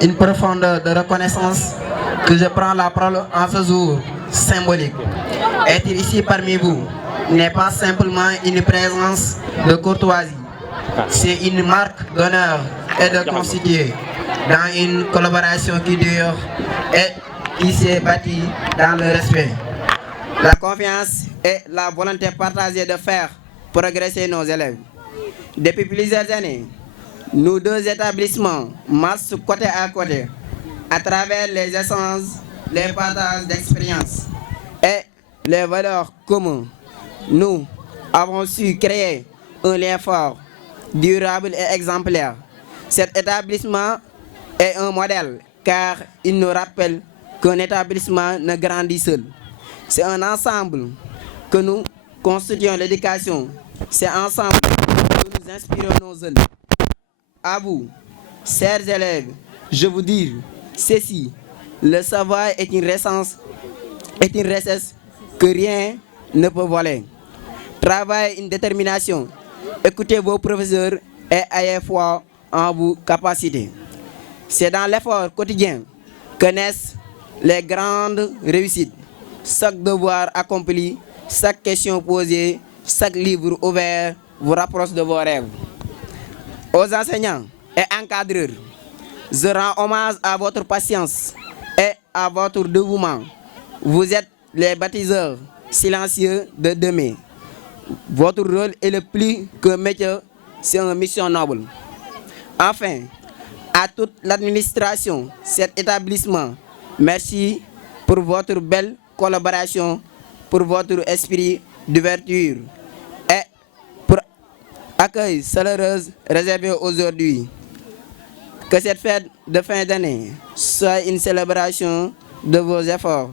une profondeur de reconnaissance que je prends la parole en ce jour symbolique. Être ici parmi vous n'est pas simplement une présence de courtoisie, c'est une marque d'honneur et de constituer dans une collaboration qui dure et qui s'est bâtie dans le respect, la confiance et la volonté partagée de faire progresser nos élèves. Depuis plusieurs années, nos deux établissements marchent côté à côté à travers les essences, les partages d'expérience et les valeurs communes. Nous avons su créer un lien fort, durable et exemplaire. Cet établissement est un modèle car il nous rappelle qu'un établissement ne grandit seul. C'est un ensemble que nous constituons l'éducation. C'est ensemble que nous inspirons nos jeunes. À vous, chers élèves, je vous dis ceci, le savoir est une richesse que rien ne peut voler. Travaillez une détermination, écoutez vos professeurs et ayez foi en vos capacités. C'est dans l'effort quotidien que naissent les grandes réussites. Chaque devoir accompli, chaque question posée, chaque livre ouvert vous rapproche de vos rêves. Aux enseignants et encadreurs, je rends hommage à votre patience et à votre dévouement. Vous êtes les bâtisseurs silencieux de demain. Votre rôle est le plus que métier, c'est une mission noble. Enfin, à toute l'administration de cet établissement, merci pour votre belle collaboration, pour votre esprit d'ouverture et pour l'accueil chaleureux réservé aujourd'hui. Que cette fête de fin d'année soit une célébration de vos efforts,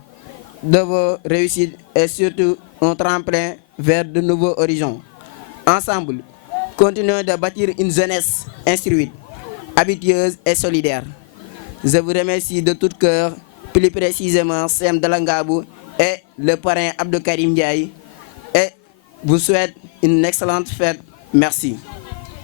de vos réussites et surtout un tremplin vers de nouveaux horizons. Ensemble, continuons de bâtir une jeunesse instruite, habitueuse et solidaire. Je vous remercie de tout cœur, plus précisément Sem Dalangabou et le parrain Abdou Karim Ndiaye, et vous souhaite une excellente fête. Merci.